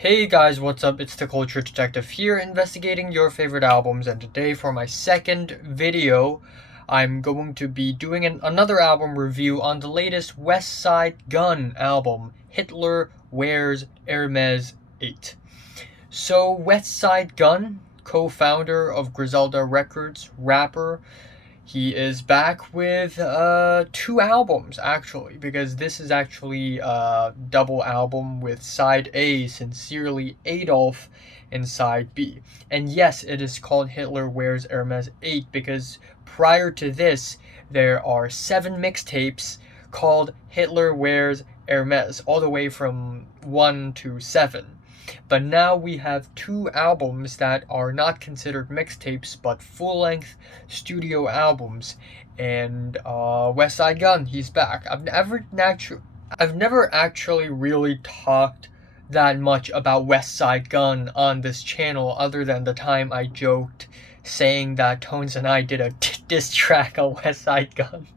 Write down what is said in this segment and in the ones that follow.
Hey guys, what's up? It's the Culture Detective here, investigating your favorite albums, and today for my second video, I'm going to be doing another album review on the latest Westside Gunn album, Hitler Wears Hermes 8. So, Westside Gunn, co-founder of Griselda Records, rapper, he is back with two albums, actually, because this is actually a double album with side A, Sincerely Adolf, and side B. And yes, it is called Hitler Wears Hermes 8 because prior to this, there are 7 mixtapes called Hitler Wears Hermes, all the way from 1 to 7. But now we have two albums that are not considered mixtapes but full-length studio albums, and Westside Gunn, he's back. I've never actually really talked that much about Westside Gunn on this channel, other than the time I joked saying that Tones and I did a diss track on Westside Gunn.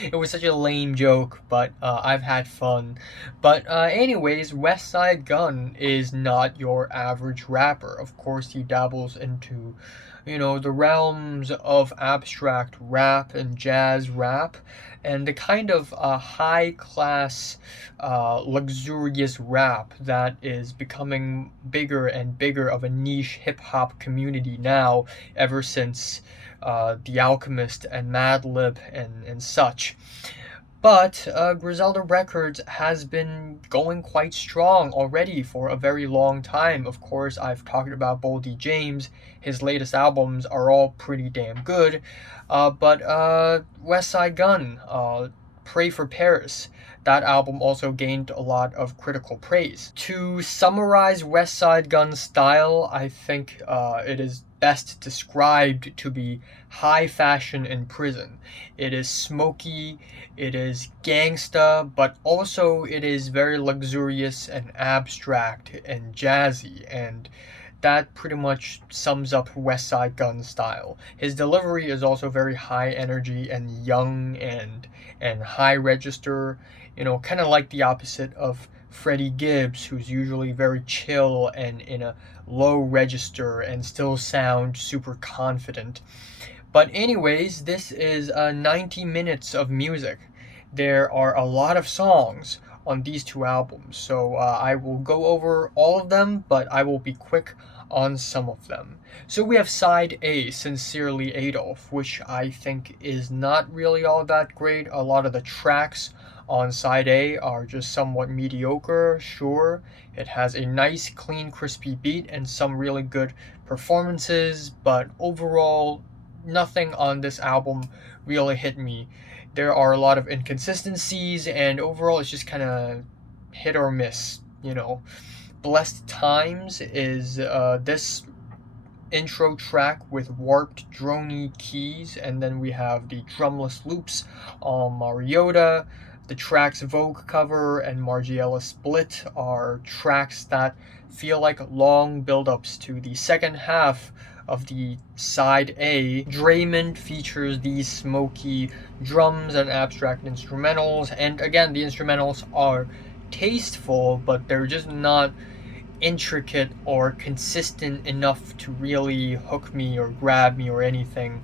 It was such a lame joke, but I've had fun. But anyways, Westside Gunn is not your average rapper. Of course, he dabbles into, the realms of abstract rap and jazz rap, and the kind of high-class, luxurious rap that is becoming bigger and bigger of a niche hip-hop community now, ever since The Alchemist and Madlib and such. But Griselda Records has been going quite strong already for a very long time. Of course, I've talked about Boldy James. His latest albums are all pretty damn good. But Westside Gunn, Pray for Paris, that album also gained a lot of critical praise. To summarize Westside Gunn's style, I think it is best described to be high fashion in prison. It is smoky, it is gangsta, but also it is very luxurious and abstract and jazzy, and that pretty much sums up Westside Gunn's style. His delivery is also very high energy and young and high register, kind of like the opposite of Freddie Gibbs, who's usually very chill and in a low register and still sound super confident. But anyways, this is 90 minutes of music. There are a lot of songs on these two albums, so I will go over all of them, but I will be quick on some of them. So we have side A, Sincerely Adolf, which I think is not really all that great. A lot of the tracks on side A are just somewhat mediocre, sure. It has a nice, clean, crispy beat and some really good performances, but overall, nothing on this album really hit me. There are a lot of inconsistencies, and overall it's just kind of hit or miss, Blessed Times is this intro track with warped droney keys, and then we have the drumless loops on Mariota. The tracks Vogue Cover and Margiela Split are tracks that feel like long build-ups to the second half of the side A. Draymond features these smoky drums and abstract instrumentals, and again, the instrumentals are tasteful, but they're just not intricate or consistent enough to really hook me or grab me or anything.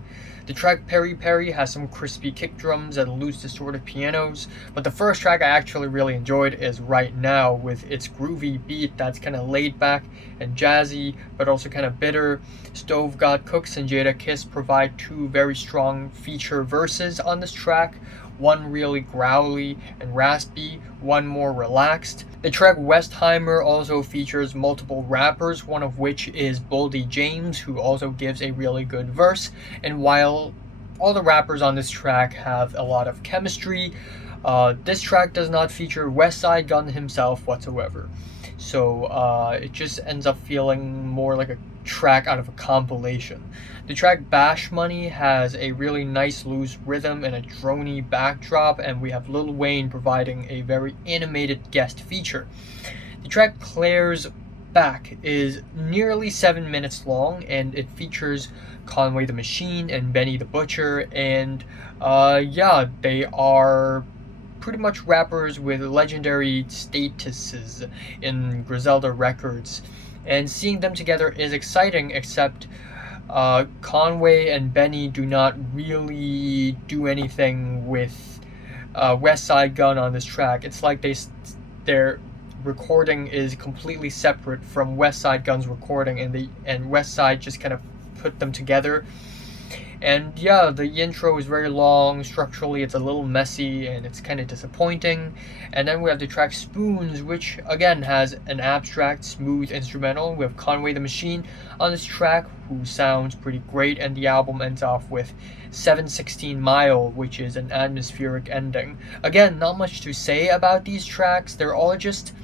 The track Peri Peri has some crispy kick drums and loose distorted pianos, but the first track I actually really enjoyed is Right Now, with its groovy beat that's kind of laid back and jazzy, but also kind of bitter. Stove God Cooks and Jada Kiss provide two very strong feature verses on this track, one really growly and raspy, one more relaxed. The track Westheimer also features multiple rappers, one of which is Boldy James, who also gives a really good verse. And while all the rappers on this track have a lot of chemistry, this track does not feature Westside Gunn himself whatsoever. So it just ends up feeling more like a track out of a compilation. The track Bash Money has a really nice loose rhythm and a droney backdrop, and we have Lil Wayne providing a very animated guest feature. The track Claire's Back is nearly 7 minutes long, and it features Conway the Machine and Benny the Butcher, and they are pretty much rappers with legendary statuses in Griselda Records. And seeing them together is exciting, except Conway and Benny do not really do anything with Westside Gunn on this track. It's like their recording is completely separate from Westside Gunn's recording, and Westside just kind of put them together. And yeah, the intro is very long. Structurally, it's a little messy and it's kind of disappointing. And then we have the track Spoonz, which again has an abstract, smooth instrumental. We have Conway the Machine on this track, who sounds pretty great. And the album ends off with 716 Mile, which is an atmospheric ending. Again, not much to say about these tracks. They're all just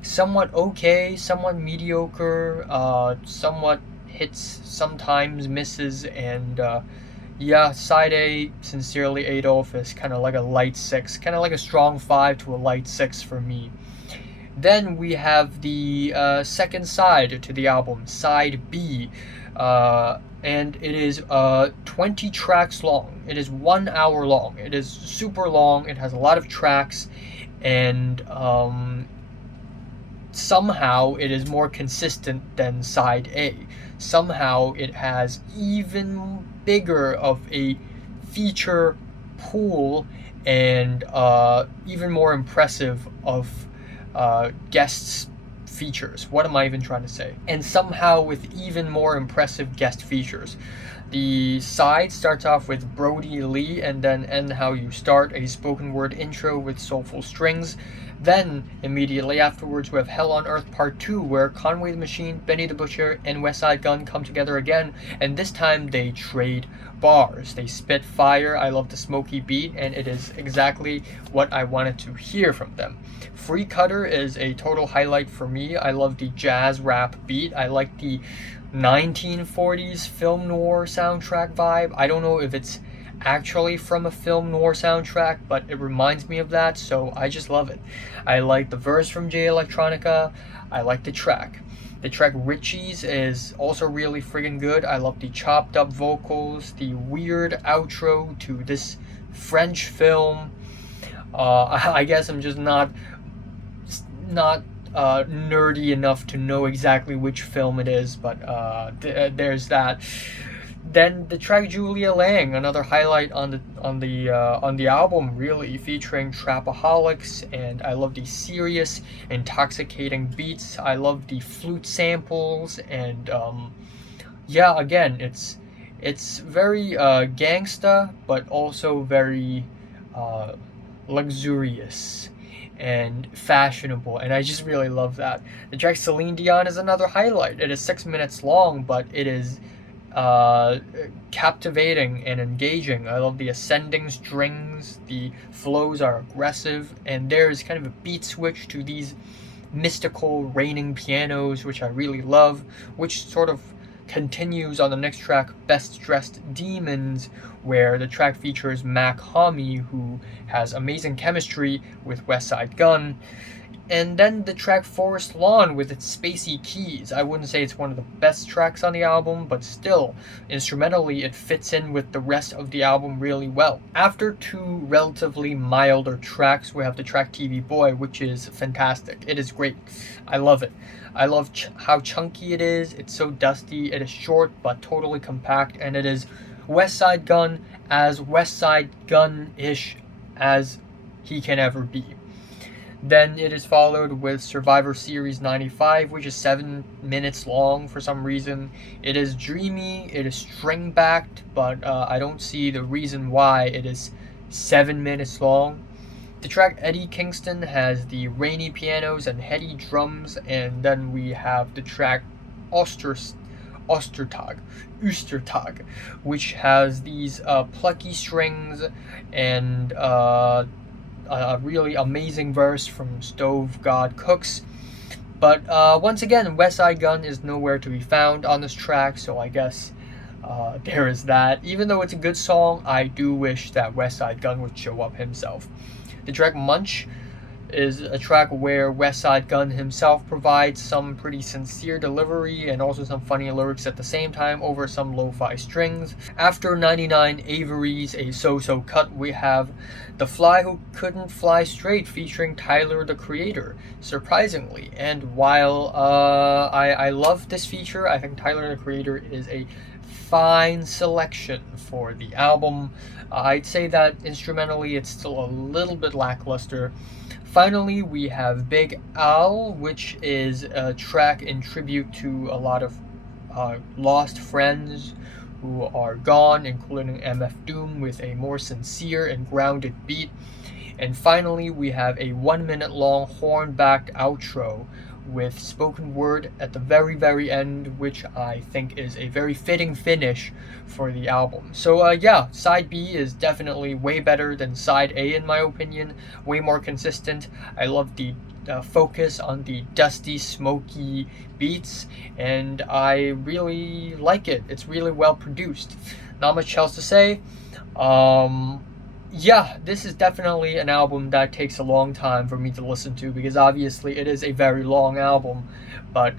somewhat okay, somewhat mediocre, somewhat hits, sometimes misses, and yeah, side A, Sincerely Adolf, is kind of like a light 6, kind of like a strong 5 to a light 6 for me. Then we have the second side to the album, side B, and it is 20 tracks long. It is 1 hour long. It is super long. It has a lot of tracks, and somehow it is more consistent than side A. Somehow it has even bigger of a feature pool, and even more impressive of guests features. What am I even trying to say? And somehow with even more impressive guest features. The side starts off with Brody Lee and then End How You Start, a spoken word intro with soulful strings. Then, immediately afterwards, we have Hell on Earth Part 2, where Conway the Machine, Benny the Butcher, and Westside Gunn come together again, and this time they trade bars. They spit fire. I love the smoky beat, and it is exactly what I wanted to hear from them. Free Kutter is a total highlight for me. I love the jazz rap beat. I like the 1940s film noir soundtrack vibe. I don't know if it's actually from a film noir soundtrack, but it reminds me of that, so I just love it. I like the verse from J Electronica. I like the track. The track Richies is also really friggin' good. I love the chopped up vocals, the weird outro to this French film. I guess I'm just not nerdy enough to know exactly which film it is, but there's that. Then the track Julia Lang, another highlight on the album, really, featuring Trapaholics, and I love the serious, intoxicating beats. I love the flute samples, and yeah, again, it's very gangsta, but also very luxurious and fashionable, and I just really love that. The track Celine Dion is another highlight. It is 6 minutes long, but it is captivating and engaging. I love the ascending strings. The flows are aggressive, and there's kind of a beat switch to these mystical raining pianos, which I really love, which sort of continues on the next track, Best Dressed Demons, where the track features Mac Homie, who has amazing chemistry with Westside Gunn. And then the track Forest Lawn with its spacey keys. I wouldn't say it's one of the best tracks on the album, but still, instrumentally it fits in with the rest of the album really well. After two relatively milder tracks, we have the track TV Boy, which is fantastic. It is great. I love it. I love how chunky it is. It's so dusty. It is short but totally compact, and it is Westside Gunn as Westside Gunn-ish as he can ever be. Then it is followed with Survivor Series 95, which is 7 minutes long for some reason. It is dreamy, it is string-backed, but I don't see the reason why it is 7 minutes long. The track Eddie Kingston has the rainy pianos and heady drums, and then we have the track Ostertag, which has these plucky strings and a really amazing verse from Stove God Cooks. But once again, Westside Gunn is nowhere to be found on this track, so I guess there is that. Even though it's a good song, I do wish that Westside Gunn would show up himself. The track Munch is a track where Westside Gunn himself provides some pretty sincere delivery and also some funny lyrics at the same time over some lo-fi strings. After 99 Avery's A So-So Cut, we have The Fly Who Couldn't Fly Straight featuring Tyler the Creator, surprisingly. And while I love this feature, I think Tyler the Creator is a fine selection for the album. I'd say that instrumentally it's still a little bit lackluster. Finally, we have Big Al, which is a track in tribute to a lot of lost friends who are gone, including MF Doom, with a more sincere and grounded beat. And finally, we have a 1 minute long horn-backed outro with spoken word at the very end, which I think is a very fitting finish for the album. So yeah, side B is definitely way better than side A in my opinion, way more consistent. I love the focus on the dusty, smoky beats, and I really like it. It's really well produced. Not much else to say. Yeah, this is definitely an album that takes a long time for me to listen to because obviously it is a very long album. But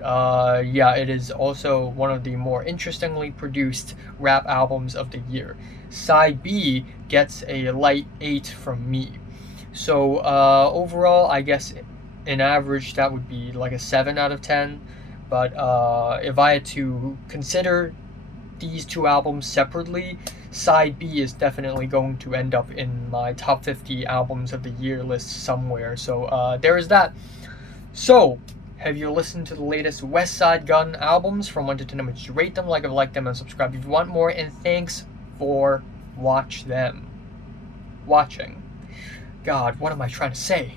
yeah, it is also one of the more interestingly produced rap albums of the year. Side B gets a light 8 from me. So overall, I guess in average that would be like a 7 out of 10. But if I had to consider these two albums separately, side B is definitely going to end up in my top 50 albums of the year list somewhere. So there is that. So, have you listened to the latest Westside Gunn albums? From 1 to 10, how much you rate them, like them, and subscribe if you want more. And thanks for watching. God, what am I trying to say?